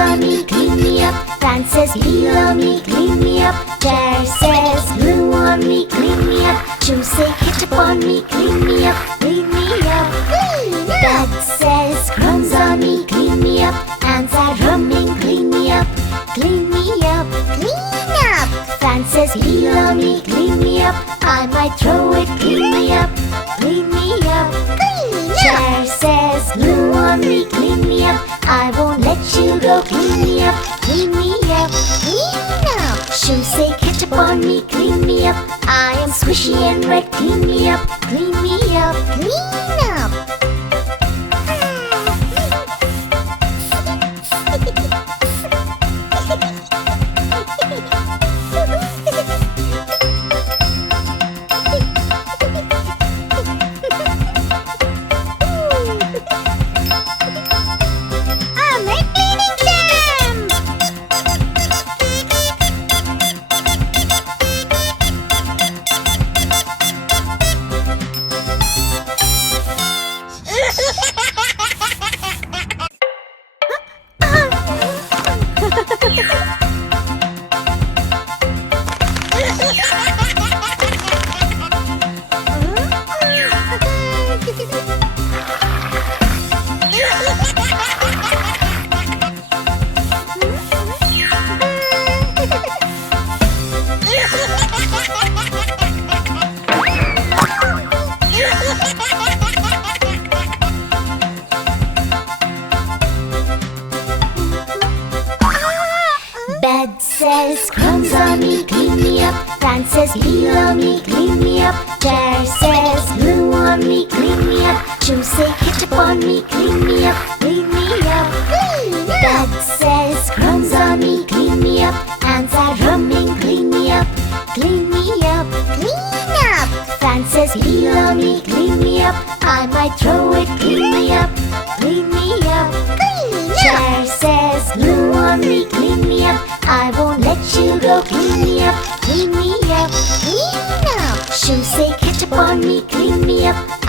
on me, clean me up. Fan says below me, clean me up. Chair says glue on me, clean me up. Shoes say ketchup on me, clean me up. Clean me up. Bed says crumbs on me, clean me up. Ants are drumming, clean me up. Clean me up. Clean up. Fan says below me, clean me up. I might throw it, clean me up. Clean me up. Clean up. Chair says glue on me, clean me up. I won't let you go, clean me up. Clean me up. Clean up. Shoes say ketchup on me, clean me up. I am squishy and red, clean me up. Clean me up. Clean up. Bed says crumbs on me, clean me up. Fan says below me, clean me up. Chair says glue on me, clean me up. Shoes say ketchup on me, clean me up. Clean me up. Bed says crumbs on me, clean me up. Ants are drumming, clean me up. Clean me up. Clean up. Fan says below me, clean me up. I might throw it, clean me up. Clean me up. Clean up. Chair says glue on me, clean me up. I won't let you go, clean me up. Clean me up. Clean up. Shoes say ketchup on me, clean me up.